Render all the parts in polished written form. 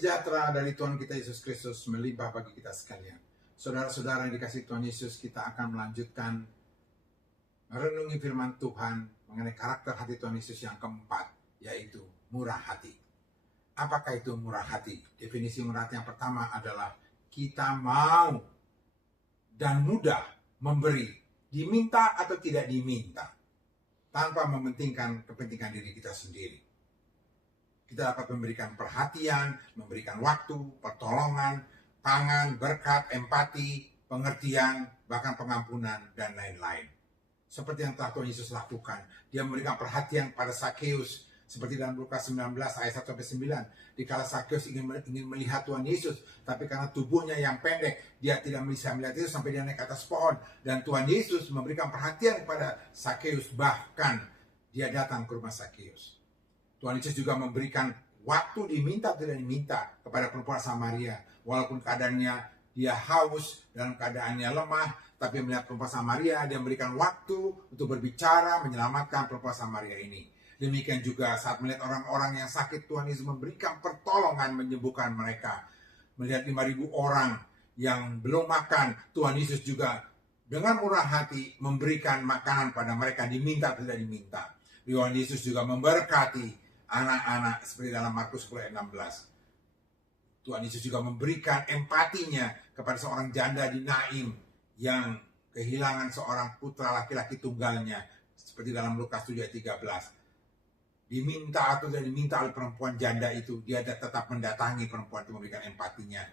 sejahtera dari Tuhan kita Yesus Kristus melimpah bagi kita sekalian. Saudara-saudara yang dikasihi Tuhan Yesus, kita akan melanjutkan merenungi firman Tuhan mengenai karakter hati Tuhan Yesus yang keempat, yaitu murah hati. Apakah itu murah hati? Definisi murah hati yang pertama adalah kita mau dan mudah memberi, diminta atau tidak diminta, tanpa mementingkan kepentingan diri kita sendiri. Kita dapat memberikan perhatian, memberikan waktu, pertolongan, tangan, berkat, empati, pengertian, bahkan pengampunan, dan lain-lain. Seperti yang telah Tuhan Yesus lakukan. Dia memberikan perhatian pada Sakeus, seperti dalam Lukas 19 ayat 1-9. Dikala Sakeus ingin melihat Tuhan Yesus, tapi karena tubuhnya yang pendek, dia tidak bisa melihat Yesus sampai dia naik ke atas pohon. Dan Tuhan Yesus memberikan perhatian kepada Sakeus, bahkan dia datang ke rumah Sakeus. Tuhan Yesus juga memberikan waktu diminta tidak diminta kepada perempuan Samaria. Walaupun keadaannya dia haus, dalam keadaannya lemah, tapi melihat perempuan Samaria, dia memberikan waktu untuk berbicara, menyelamatkan perempuan Samaria ini. Demikian juga saat melihat orang-orang yang sakit, Tuhan Yesus memberikan pertolongan menyembuhkan mereka. Melihat 5.000 orang yang belum makan, Tuhan Yesus juga dengan murah hati memberikan makanan pada mereka, diminta tidak diminta. Tuhan Yesus juga memberkati anak-anak seperti dalam Markus 10 ayat 16. Tuhan Yesus juga memberikan empatinya kepada seorang janda di Naim yang kehilangan seorang putra laki-laki tunggalnya, seperti dalam Lukas 7 ayat 13. Diminta atau tidak diminta oleh perempuan janda itu, dia tetap mendatangi perempuan itu, memberikan empatinya.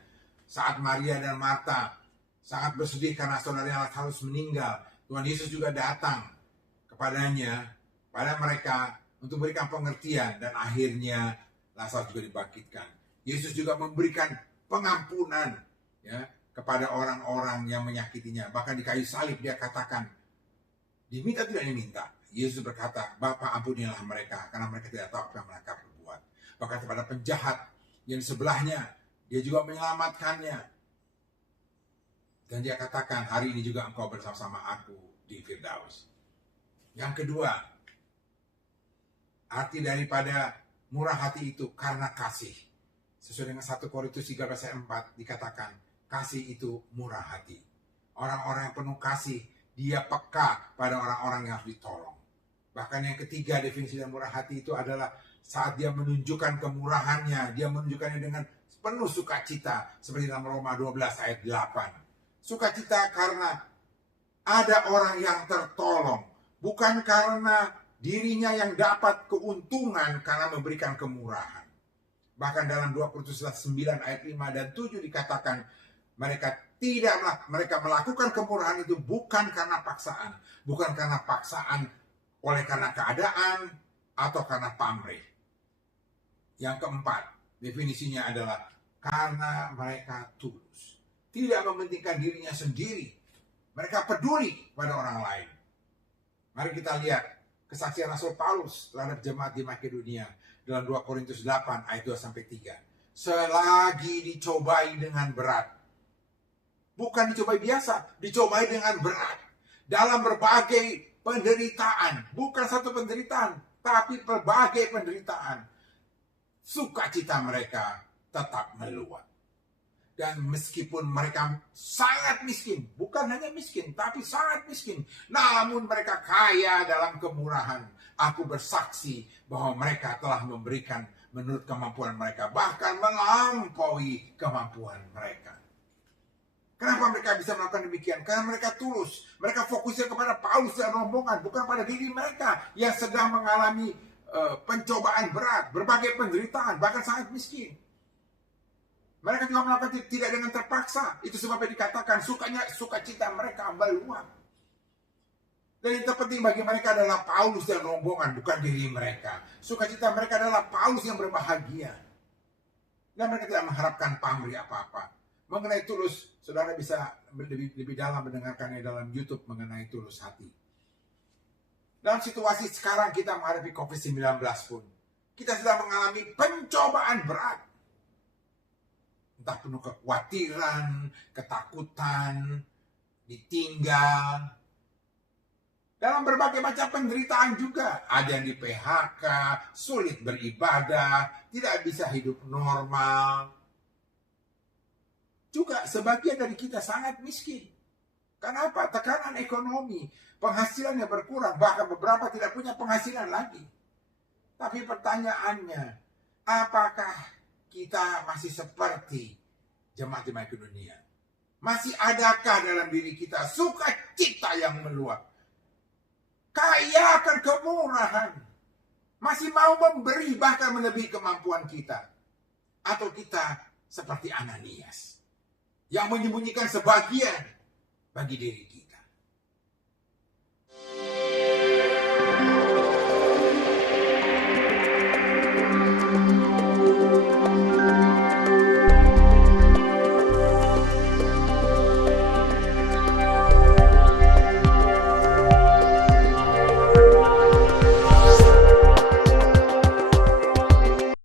Saat Maria dan Marta sangat bersedih karena saudaranya Lazarus meninggal, Tuhan Yesus juga datang kepadanya, pada mereka, untuk memberikan pengertian, dan akhirnya Lazarus juga dibangkitkan. Yesus juga memberikan pengampunan ya kepada orang-orang yang menyakitinya. Bahkan di kayu salib dia katakan, diminta tidak diminta. Yesus berkata, Bapa ampunilah mereka, karena mereka tidak tahu apa yang mereka berbuat. Bahkan kepada penjahat yang di sebelahnya, dia juga menyelamatkannya. Dan dia katakan, hari ini juga engkau bersama-sama aku di Firdaus. Yang kedua, arti daripada murah hati itu karena kasih. Sesuai dengan 1 Korintus 13 ayat 4 dikatakan, kasih itu murah hati. Orang-orang yang penuh kasih, dia peka pada orang-orang yang harus ditolong. Bahkan yang ketiga definisi dari murah hati itu adalah saat dia menunjukkan kemurahannya, dia menunjukkannya dengan penuh sukacita, seperti dalam Roma 12 ayat 8. Sukacita karena ada orang yang tertolong, bukan karena dirinya yang dapat keuntungan karena memberikan kemurahan. Bahkan dalam 2 Korintus 9 ayat 5 dan 7 dikatakan, mereka melakukan kemurahan itu bukan karena paksaan, bukan karena paksaan oleh karena keadaan atau karena pamrih. Yang keempat, definisinya adalah karena mereka tulus, tidak mementingkan dirinya sendiri. Mereka peduli pada orang lain. Mari kita lihat kesaksian Rasul Paulus terhadap jemaat di Makedonia dalam 2 Korintus 8 ayat 2-3. Selagi dicobai dengan berat. Bukan dicobai biasa, dicobai dengan berat. Dalam berbagai penderitaan. Bukan satu penderitaan, tapi berbagai penderitaan. Sukacita mereka tetap meluap. Dan meskipun mereka sangat miskin, bukan hanya miskin, tapi sangat miskin, namun mereka kaya dalam kemurahan. Aku bersaksi bahwa mereka telah memberikan menurut kemampuan mereka, bahkan melampaui kemampuan mereka. Kenapa mereka bisa melakukan demikian? Karena mereka tulus. Mereka fokusnya kepada Paulus dan rombongan, bukan pada diri mereka yang sedang mengalami pencobaan berat, berbagai penderitaan, bahkan sangat miskin. Mereka juga melakukan tidak dengan terpaksa. Itu sebabnya dikatakan sukacita mereka meluap. Dan yang terpenting bagi mereka adalah Paulus dan rombongan, bukan diri mereka. Sukacita mereka adalah Paulus yang berbahagia. Dan mereka tidak mengharapkan pamrih apa-apa. Mengenai tulus, saudara bisa lebih dalam mendengarkannya dalam YouTube mengenai tulus hati. Dalam situasi sekarang kita menghadapi COVID-19 pun, kita sedang mengalami pencobaan berat. Entah penuh kekhawatiran, ketakutan, ditinggal. Dalam berbagai macam penderitaan juga. Ada yang di PHK, sulit beribadah, tidak bisa hidup normal. juga sebagian dari kita sangat miskin. Kenapa? Tekanan ekonomi, penghasilannya berkurang, bahkan beberapa tidak punya penghasilan lagi. Tapi pertanyaannya, apakah kita masih seperti jemaat-jemaat dunia? Masih adakah dalam diri kita sukacita yang meluap? Kaya akan kemurahan. Masih mau memberi bahkan melebihi kemampuan kita. Atau kita seperti Ananias yang menyembunyikan sebagian bagi diri kita.